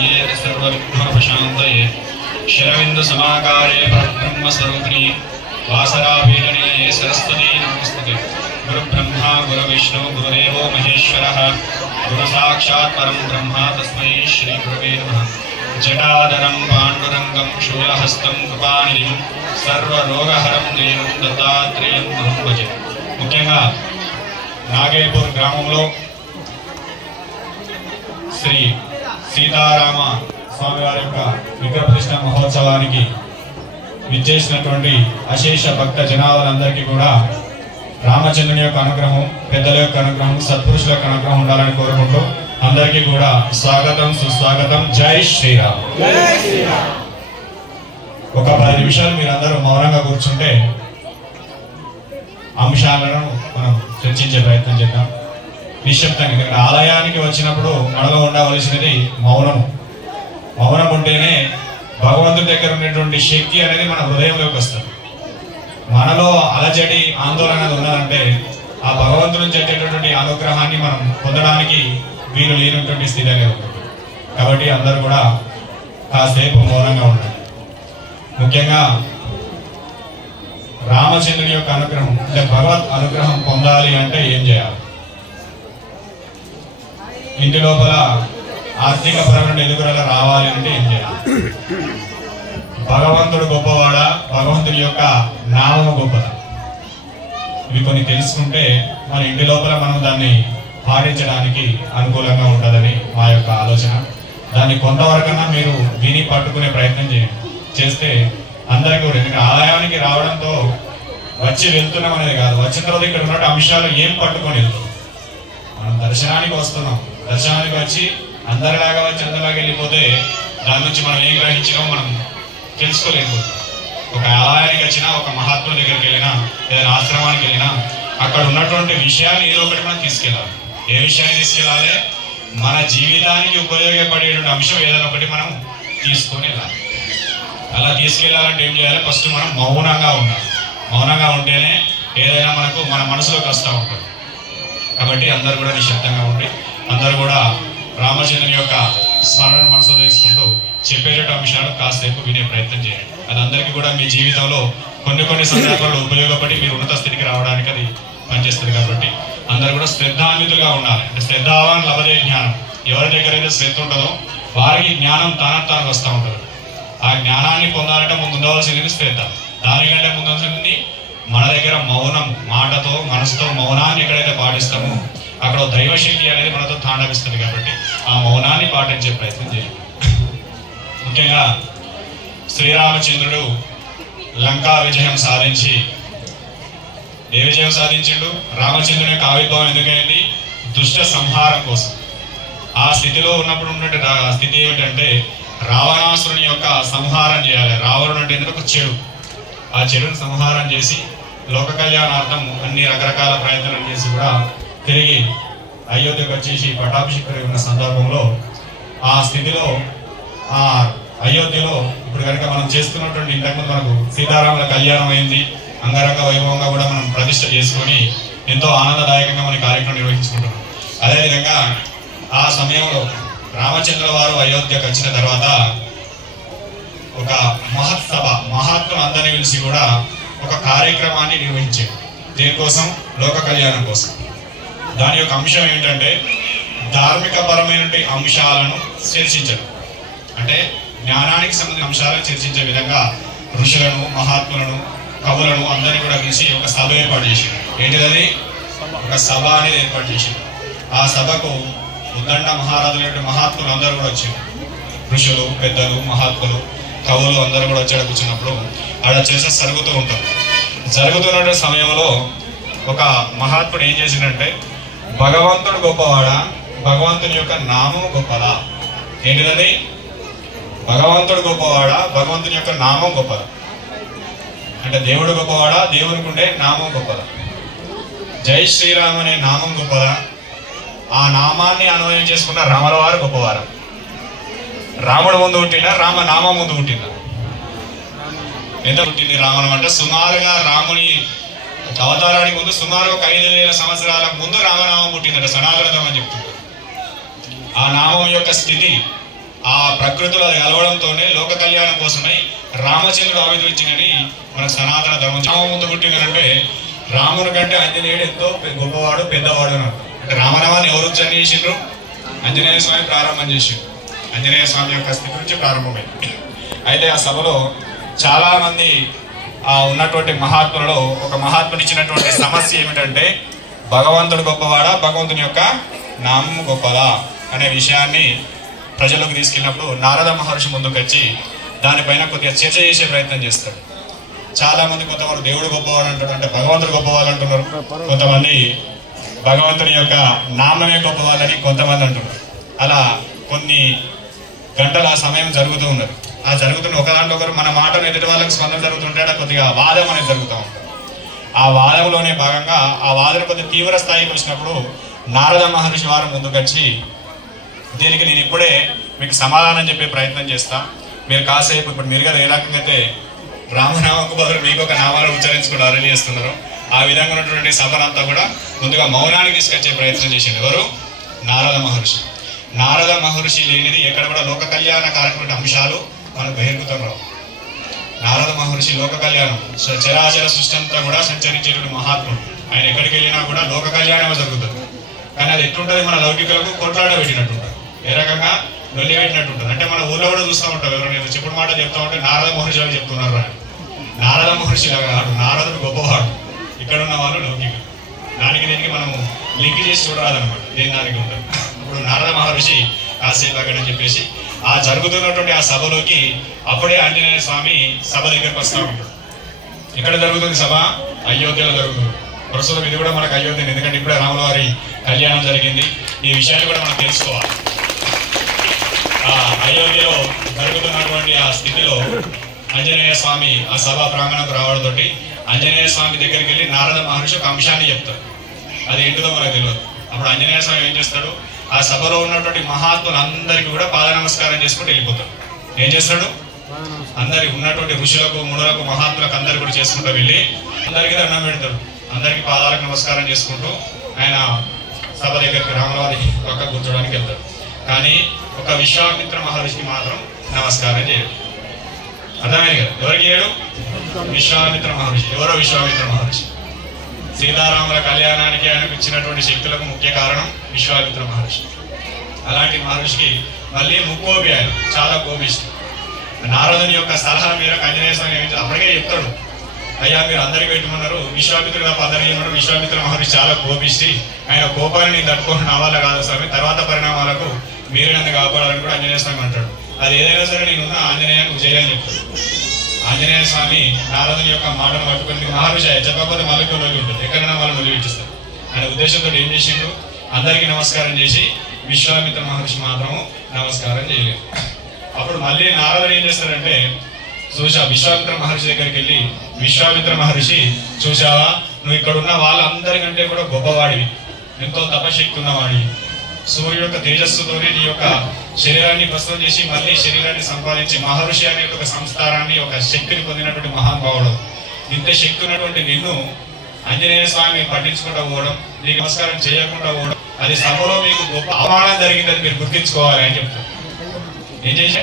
ध्यायेत् सर्वविघ्नोपशान्तये शिरविन्दु समाकारे परब्रह्मस्वरूपिणी वासरापीठनिलये सरस्वती नमोस्तुते। गुरुब्रह्मा गुरुविष्णु गुरुदेवो महेश्वरः गुरुसाक्षात् परं ब्रह्म तस्मै श्रीगुरवे नमः। जटाधरं पाण्डुरंगं शूलहस्तं कृपानिधिं सर्वरोगहरं देवं दत्तात्रेयं अहं भजे। ముఖ్యంగా నాగేపూర్ గ్రామంలో శ్రీ సీతారామ స్వామివారి యొక్క విగ్రహ ప్రతిష్ఠ మహోత్సవానికి విచ్చేసినటువంటి అశేష భక్త జనాలందరికీ కూడా రామచంద్రుని యొక్క అనుగ్రహం, పెద్దల యొక్క అనుగ్రహం, సత్పురుషుల యొక్క అనుగ్రహం ఉండాలని కోరుకుంటూ అందరికీ కూడా స్వాగతం సుస్వాగతం. జై శ్రీరామ్. ఒక 10 నిమిషాలు మీరందరూ మౌనంగా కూర్చుంటే అంశాలను మనం చర్చించే ప్రయత్నం చేద్దాం నిశ్శబ్దంగా. ఎందుకంటే ఆలయానికి వచ్చినప్పుడు మనలో ఉండవలసినది మౌనము. మౌనం ఉంటేనే భగవంతుడి దగ్గర ఉన్నటువంటి శక్తి అనేది మన హృదయంలోకి వస్తుంది. మనలో అలజడి ఆందోళన ఉన్నదంటే ఆ భగవంతుడి నుంచి వచ్చేటటువంటి అనుగ్రహాన్ని మనం పొందడానికి వీలు లేనటువంటి స్థితి అనేది ఉంటుంది. కాబట్టి అందరూ కూడా కాసేపు మౌనంగా ఉండాలి. ముఖ్యంగా రామచంద్రుని యొక్క అనుగ్రహం అంటే భగవత్ అనుగ్రహం పొందాలి అంటే ఏం చేయాలి? ఇంటి లోపల ఆర్థిక పరమైన ఎదుగుదల రావాలి అంటే ఏం చేయాలి? భగవంతుడు గొప్పవాడా, భగవంతుని యొక్క నామము గొప్పదా? ఇవి కొన్ని తెలుసుకుంటే మన ఇంటి లోపల మనం దాన్ని పాటించడానికి అనుకూలంగా ఉంటుందని మా యొక్క ఆలోచన. దాన్ని కొంతవరకన్నా మీరు విని పట్టుకునే ప్రయత్నం చేస్తే అందరికీ కూడా, ఎందుకంటే ఆలయానికి రావడంతో వచ్చి వెళ్తున్నాం అనేది కాదు, వచ్చిన తర్వాత ఇక్కడ ఉన్న అంశాలు ఏం పట్టుకొని వెళ్తాం. మనం దర్శనానికి వస్తున్నాం, దర్శనానికి వచ్చి అందరిలాగా వచ్చి అందరిలాగా వెళ్ళిపోతే దాని నుంచి మనం ఏం గ్రహించినామో మనం తెలుసుకోలేకపోతాం. ఒక ఆలయానికి వచ్చినా, ఒక మహాత్ముడి దగ్గరికి వెళ్ళినా, ఏదైనా ఆశ్రమానికి వెళ్ళినా అక్కడ ఉన్నటువంటి విషయాలు ఏదో ఒకటి మనం తీసుకెళ్ళాలి. ఏ విషయాన్ని తీసుకెళ్ళాలి? మన జీవితానికి ఉపయోగపడేటువంటి అంశం ఏదైనా ఒకటి మనం తీసుకొని వెళ్ళాలి. అలా తీసుకెళ్లాలంటే ఏం చేయాలి? ఫస్ట్ మనం మౌనంగా ఉండాలి. మౌనంగా ఉంటేనే ఏదైనా మనకు మన మనసులోకి వస్తూ ఉంటుంది. కాబట్టి అందరూ కూడా నిశ్శబ్దంగా ఉండి అందరూ కూడా రామచంద్రుని యొక్క స్మరణ మనసులో తీసుకుంటూ చెప్పేటటువంటి అంశాలు కాసేపు వినే ప్రయత్నం చేయండి. అది అందరికీ కూడా మీ జీవితంలో కొన్ని సందర్భాల్లో ఉపయోగపడి మీరు ఉన్నత స్థితికి రావడానికి అది పనిచేస్తుంది. కాబట్టి అందరూ కూడా శ్రద్ధాన్వితులుగా ఉండాలి. అంటే శ్రద్ధావాన్ లభతే జ్ఞానం. ఎవరి దగ్గర అయితే శ్రద్ధ ఉంటుందో వారికి జ్ఞానం తాను వస్తూ ఉంటుంది. ఆ జ్ఞానాన్ని పొందాలంటే ముందు ఉండవలసింది శ్రద్ధ. దానికంటే ముందు మన దగ్గర మౌనం, మాటతో మనసుతో మౌనాన్ని ఎక్కడైతే పాటిస్తామో అక్కడ దైవశక్తి అనేది మనతో తాండవిస్తుంది. కాబట్టి ఆ మౌనాన్ని పాటించే ప్రయత్నం చేయాలి. ముఖ్యంగా శ్రీరామచంద్రుడు లంకా విజయం సాధించి ఏ విజయం సాధించిండు? రామచంద్రుని యొక్క ఆవిర్భావం ఎందుకైంది? దుష్ట సంహారం కోసం. ఆ స్థితిలో ఉన్నప్పుడు ఉన్నటువంటి స్థితి ఏమిటంటే రావణాసురుని యొక్క సంహారం చేయాలి. రావణుడు అంటే ఒక చెడు. ఆ చెడుని సంహారం చేసి లోక కళ్యాణార్థం అన్ని రకరకాల ప్రయత్నాలు చేసి కూడా తిరిగి అయోధ్యకు వచ్చేసి పట్టాభిషేకం ఉన్న సందర్భంలో ఆ స్థితిలో ఆ అయోధ్యలో ఇప్పుడు కనుక మనం చేస్తున్నటువంటి ఇంతకుముందు మనకు సీతారాముల కళ్యాణం అయింది. అంగరంగ వైభవంగా కూడా మనం ప్రతిష్ఠ చేసుకొని ఎంతో ఆనందదాయకంగా మన కార్యక్రమం నిర్వహించుకుంటున్నాం. అదేవిధంగా ఆ సమయంలో రామచంద్ర వారు అయోధ్యకు వచ్చిన తర్వాత ఒక మహత్సభ, మహాత్ములు అందరినీ పిలిచి కూడా ఒక కార్యక్రమాన్ని నిర్వహించారు. దేనికోసం? లోక కళ్యాణం కోసం. దాని యొక్క అంశం ఏంటంటే ధార్మిక పరమైన అంశాలను చర్చించడం. అంటే జ్ఞానానికి సంబంధించిన అంశాలను చర్చించే విధంగా ఋషులను, మహాత్ములను, కవులను అందరినీ కూడా పిలిచి ఒక సభ ఏర్పాటు చేశారు. ఏంటిదని? ఒక సభ అనేది ఏర్పాటు చేశారు. ఆ సభకు ఉద్దండ మహారాజుల మహాత్ములు అందరూ కూడా వచ్చారు. ఋషులు, పెద్దలు, మహాత్ములు, కవులు అందరూ కూడా వచ్చాడు. కూర్చున్నప్పుడు ఆడ చేసే జరుగుతున్న సమయంలో ఒక మహాత్ముడు ఏం చేసిందంటే భగవంతుడు గొప్పవాడా, భగవంతుని యొక్క నామం గొప్పదా? ఏంటిదండి? భగవంతుడు గొప్పవాడా, భగవంతుని యొక్క నామం గొప్పదా? అంటే దేవుడు గొప్పవాడా, దేవునికి ఉండే నామం గొప్పదా? జై శ్రీరామ్ అనే నామం గొప్పదా? ఆ నామాన్ని అన్వయం చేసుకున్న రాముల వారు గొప్పవారు. రాముడు ముందు పుట్టిందా, రామనామం ముందు పుట్టిందా? ఎంత పుట్టింది రామనామం అంటే సుమారుగా రాముని అవతారానికి ముందు సుమారు 5,000 సంవత్సరాల ముందు రామనామం పుట్టిందట. సనాతన ధర్మం చెప్తుంది. ఆ నామం యొక్క స్థితి ఆ ప్రకృతిలో అది కలవడంతోనే లోక కళ్యాణం కోసమై రామచంద్రుడు ఆవిర్భవించిందని మన సనాతన ధర్మం. రామ ముందు పుట్టిందంటే రాముని కంటే ఆంజనేయుడు ఎంతో గొప్పవాడు, పెద్దవాడు అని అర్థం. అంటే రామనామాన్ని ఎవరు ఉచ్చారణ చేసిండ్రు? ఆంజనేయ స్వామి ప్రారంభం చేసిండ్రు. ఆంజనేయ స్వామి యొక్క స్థితి నుంచి ప్రారంభమైంది. అయితే ఆ సభలో చాలా మంది ఉన్నటువంటి మహాత్ములలో ఒక మహాత్ముడు ఇచ్చినటువంటి సమస్య ఏమిటంటే భగవంతుడు గొప్పవాడా, భగవంతుని యొక్క నామం గొప్పదా అనే విషయాన్ని ప్రజలకు తీసుకెళ్ళినప్పుడు నారద మహర్షి ముందుకు వచ్చి దానిపైన కొద్దిగా చర్చ చేసే ప్రయత్నం చేస్తాడు. చాలా మంది కొంతమంది దేవుడు గొప్పవాడు అంటారు, అంటే భగవంతుడు గొప్పవాళ్ళు అంటున్నారు. కొంతమంది భగవంతుని యొక్క నామమే గొప్పవాళ్ళని కొంతమంది అంటున్నారు. అలా కొన్ని గంటల సమయం జరుగుతూ ఉన్నది. ఆ జరుగుతున్న ఒకదాంట్లో ఒకరు మన మాటను ఎదుటి వాళ్ళకి స్పందన జరుగుతుంటే కొద్దిగా వాదం అనేది జరుగుతూ ఉంటుంది. ఆ వాదంలోనే భాగంగా ఆ వాదన కొద్దిగా తీవ్ర స్థాయికి వచ్చినప్పుడు నారద మహర్షి వారు ముందుకొచ్చి దీనికి నేను ఇప్పుడే మీకు సమాధానం చెప్పే ప్రయత్నం చేస్తా. మీరు కాసేపు ఇప్పుడు మీరు కదా ఏ రకంగా అయితే రామనామకు బదులు మీకు ఒక నామాలు ఉచ్చరించుకుని అరెంజ్ చేస్తున్నారు, ఆ విధంగా ఉన్నటువంటి సభనంతా కూడా ముందుగా మౌనానికి తీసుకొచ్చే ప్రయత్నం చేసింది ఎవరు? నారద మహర్షి. నారద మహర్షి లేనిది ఎక్కడ కూడా లోక కళ్యాణ కార్యక్రమ అంశాలు మనకు బహిర్గతం. నారద మహర్షి లోక కళ్యాణం చరాచర సృష్టి అంతా కూడా సంచరించేటువంటి మహాత్ముడు. ఆయన ఎక్కడికి వెళ్ళినా కూడా లోక కళ్యాణమే జరుగుతుంది. కానీ అది ఎట్లుంటుంది? మన లౌకికులకు కొట్లాడ పెట్టినట్టుంటుంది, ఏ రకంగా నొల్లి పెట్టినట్టుంటుంది. అంటే మన ఊళ్ళో కూడా చూస్తూ ఉంటాం, ఎవరైనా చెప్పుడు మాట చెప్తా ఉంటే నారద మహర్షి అని చెప్తున్నారు అని. నారద మహర్షి లాగా నారదుడు గొప్పవాడు, ఇక్కడ ఉన్న వాళ్ళు లౌకికులు. దానికి దీనికి మనం లింక్ చేసి చూడరాదనమాట, దేని దానికి ఉంటుంది. ఇప్పుడు నారద మహర్షి కాసేపు అక్కడ చెప్పేసి ఆ జరుగుతున్నటువంటి ఆ సభలోకి అప్పుడే ఆంజనేయ స్వామి సభ దగ్గరకు వస్తూ ఉంటాడు. ఇక్కడ జరుగుతుంది సభ, అయోధ్యలో జరుగుతుంది. ప్రస్తుతం ఇది కూడా మనకు అయోధ్య, ఎందుకంటే ఇప్పుడే రాముల వారి కళ్యాణం జరిగింది. ఈ విషయాన్ని కూడా మనం తెలుసుకోవాలి. ఆ అయోధ్యలో జరుగుతున్నటువంటి ఆ స్థితిలో ఆంజనేయ స్వామి ఆ సభా ప్రాంగణకు రావడంతో ఆంజనేయ స్వామి దగ్గరికి వెళ్ళి నారద మహర్షి ఒక అంశాన్ని చెప్తాడు. అది ఏంటిదో మనకు తెలియదు. అప్పుడు ఆంజనేయ స్వామి ఏం చేస్తాడు? ఆ సభలో ఉన్నటువంటి మహాత్ములందరికీ కూడా పాద నమస్కారం చేసుకుంటూ వెళ్ళిపోతాడు. ఏం చేస్తాడు? అందరికి ఉన్నటువంటి ఋషులకు, మునులకు, మహాత్ములకు అందరు కూడా చేసుకుంటూ వెళ్ళి అందరికీ దండం పెడతాడు. అందరికీ పాదాలకు నమస్కారం చేసుకుంటూ ఆయన సభ దగ్గరికి రామవారి పక్క కూర్చోడానికి వెళ్తాడు. కానీ ఒక విశ్వామిత్ర మహర్షికి మాత్రం నమస్కారం చేయడు. అర్థమైంది కదా? ఎవరికి చేయడు? విశ్వామిత్ర మహర్షి. ఎవరో విశ్వామిత్ర మహర్షి. సీతారాముల కళ్యాణానికి ఆయనకు ఇచ్చినటువంటి శక్తులకు ముఖ్య కారణం విశ్వామిత్ర మహర్షి. అలాంటి మహర్షికి మళ్ళీ ముక్కోపి, ఆయన చాలా కోపిష్టి. నారదుని యొక్క సలహా మేరకు ఆంజనేయ స్వామి అప్పటికే చెప్తాడు, అయ్యా మీరు అందరికీ పెట్టమన్నారు, విశ్వామిత్రుడు తప్ప అందరికీ ఏమన్నారు. విశ్వామిత్ర మహర్షి చాలా కోపిష్టి, ఆయన కోపాన్ని నేను తట్టుకోవడం నా వల్ల కాదు స్వామి, తర్వాత పరిణామాలకు మీరే నన్ను కాపాడాలని కూడా ఆంజనేయ స్వామి అంటాడు. అది ఏదైనా సరే నేనున్న ఆంజనేయానికి విజయాన్ని చెప్తాడు. ఆంజనేయ స్వామి నారదుని యొక్క మాటను పట్టుకుని మహర్షి చెప్పకపోతే మళ్ళీ ఉంటుంది, ఎక్కడైనా వాళ్ళు నిలిపించిస్తారు అనే ఉద్దేశంతో ఏం చేసిండు? అందరికీ నమస్కారం చేసి విశ్వామిత్ర మహర్షి మాత్రము నమస్కారం చేయలేదు. అప్పుడు మళ్ళీ నారదుడు ఏం చేస్తారంటే, చూసా విశ్వామిత్ర మహర్షి దగ్గరికి వెళ్ళి, విశ్వామిత్ర మహర్షి చూసావా, నువ్వు ఇక్కడ ఉన్న వాళ్ళందరికంటే కూడా గొప్పవాడివి, ఎంతో తపశక్తి ఉన్నవాడివి, సూర్యుడు యొక్క తేజస్సుతోనే నీ యొక్క శరీరాన్ని ప్రస్తుతం చేసి మళ్ళీ శరీరాన్ని సంపాదించి మహర్షి అనే ఒక సంస్కారాన్ని, ఒక శక్తిని పొందినటువంటి మహానుభావుడు. ఇంత శక్తి ఉన్నటువంటి నిన్ను ఆంజనేయ స్వామి పట్టించుకుంటూ పోవడం, నీకు నమస్కారం చేయకుండా పోవడం, అది సభలో మీకు గొప్ప అవమానం జరిగిందని మీరు గుర్తించుకోవాలి అని చెప్తారు. ఏం చేశా?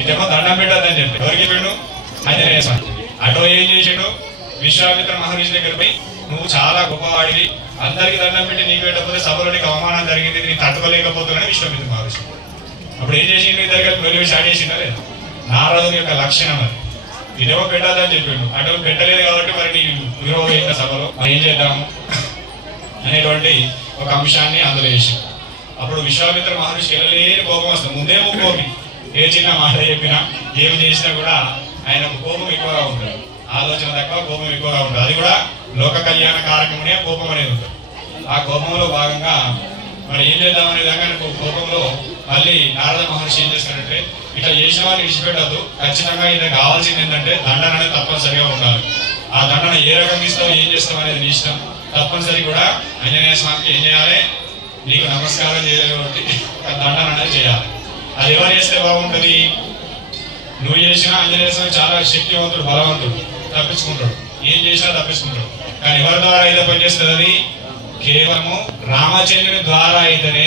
ఇటేమో దండం పెట్టదని చెప్పి ఎవరికి పెట్టు? ఆంజనేయ స్వామి. అటో ఏం చేసాడు? విశ్వామిత్ర మహర్షి దగ్గర పోయి నువ్వు చాలా గొప్పవాడివి, అందరికి దండం పెట్టి నీకు పెట్టకపోతే సభలో నీకు అవమానం జరిగింది, నీకు తట్టుకోలేకపోతున్నాను విశ్వామిత్ర మహర్షి. అప్పుడు ఏం చేసిండు? ఇద్దరు కలిపి వెలుగు స్టార్ట్ చేసిందా లేదా? నారదుని యొక్క లక్షణం అది. ఇదేమో పెట్టాలని చెప్పిండు, అటు పెట్టలేదు కాబట్టి మరి నీ విరోధమైన సభలో ఏం చేద్దాము అనేటువంటి ఒక అంశాన్ని అందులో వేసి అప్పుడు విశ్వామిత్ర మహర్షి వెళ్ళలేని కోపం వస్తుంది. ముందే కోపి, ఏ చిన్న మాట చెప్పినా ఏమి చేసినా కూడా ఆయనకు కోపం ఎక్కువగా ఉంటుంది, ఆలోచన తక్కువ, కోపం ఎక్కువగా ఉంటుంది. అది కూడా లోక కళ్యాణ కారకమనే కోపం అనేది ఉంటుంది. ఆ కోపంలో భాగంగా మరి ఏం చేద్దామనే విధంగా కోపంలో మళ్ళీ నారద మహర్షి ఏం చేస్తాడంటే, ఇట్లా చేసిన వారిని విడిచిపెట్టద్దు, ఖచ్చితంగా ఇది కావాల్సింది ఏంటంటే దండన అనేది తప్పనిసరిగా ఉండాలి. ఆ దండన ఏ రకంగా ఇస్తావు, ఏం చేస్తావు అనేది నీ ఇష్టం. తప్పనిసరి కూడా ఆంజనేయ స్వామికి ఏం చేయాలి? నీకు నమస్కారం చేయాలి కాబట్టి దండన అనేది చేయాలి. అది ఎవరు చేస్తే బాగుంటుంది? నువ్వు చేసినా ఆంజనేయ స్వామి చాలా శక్తివంతుడు, బలవంతుడు, తప్పించుకుంటాడు, ఏం చేసినా తప్పించుకుంటాడు. కానీ ఎవరి ద్వారా అయితే పనిచేస్తుంది? అది కేవలము రామచంద్రుని ద్వారా అయితేనే